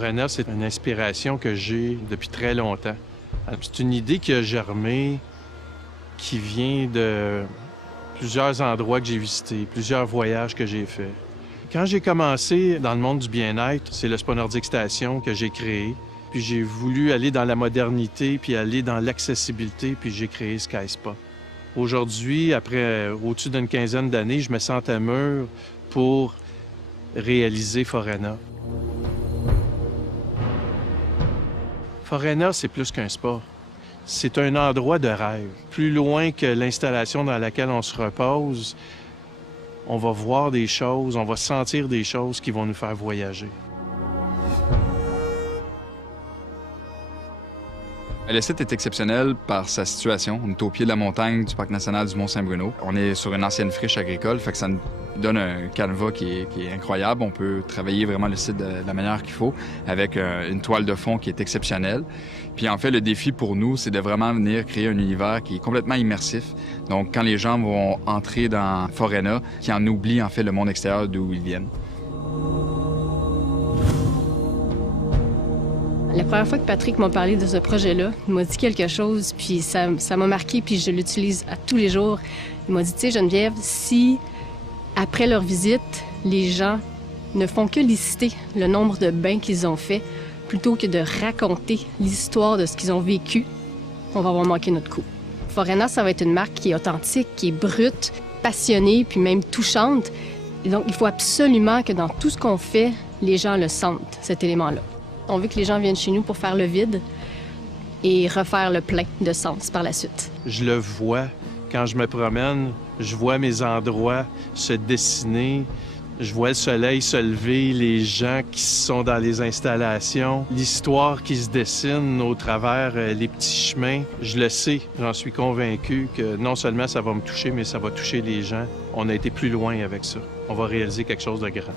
Forana, c'est une inspiration que j'ai depuis très longtemps. C'est une idée qui a germé, qui vient de plusieurs endroits que j'ai visités, plusieurs voyages que j'ai faits. Quand j'ai commencé dans le monde du bien-être, c'est le Spa Nordique Station que j'ai créé. Puis j'ai voulu aller dans la modernité, puis aller dans l'accessibilité, puis j'ai créé Sky Spa. Aujourd'hui, après au-dessus d'une quinzaine d'années, je me sens à mûr pour réaliser Forana. Forana, c'est plus qu'un spa. C'est un endroit de rêve. Plus loin que l'installation dans laquelle on se repose, on va voir des choses, on va sentir des choses qui vont nous faire voyager. Le site est exceptionnel par sa situation. On est au pied de la montagne du Parc national du Mont-Saint-Bruno. On est sur une ancienne friche agricole, fait que ça nous donne un canevas qui est incroyable. On peut travailler vraiment le site de la manière qu'il faut, avec une toile de fond qui est exceptionnelle. Puis en fait, le défi pour nous, c'est de vraiment venir créer un univers qui est complètement immersif. Donc quand les gens vont entrer dans Forana, qui en oublient en fait le monde extérieur d'où ils viennent. La première fois que Patrick m'a parlé de ce projet-là, il m'a dit quelque chose, puis ça m'a marqué, puis je l'utilise à tous les jours. Il m'a dit, tu sais, Geneviève, si, après leur visite, les gens ne font que lister le nombre de bains qu'ils ont fait, plutôt que de raconter l'histoire de ce qu'ils ont vécu, on va avoir manqué notre coup. Forana, ça va être une marque qui est authentique, qui est brute, passionnée, puis même touchante. Et donc, il faut absolument que dans tout ce qu'on fait, les gens le sentent, cet élément-là. On veut que les gens viennent chez nous pour faire le vide et refaire le plein de sens par la suite. Je le vois. Quand je me promène, je vois mes endroits se dessiner. Je vois le soleil se lever, les gens qui sont dans les installations, l'histoire qui se dessine au travers les petits chemins. Je le sais, j'en suis convaincu que non seulement ça va me toucher, mais ça va toucher les gens. On a été plus loin avec ça. On va réaliser quelque chose de grand.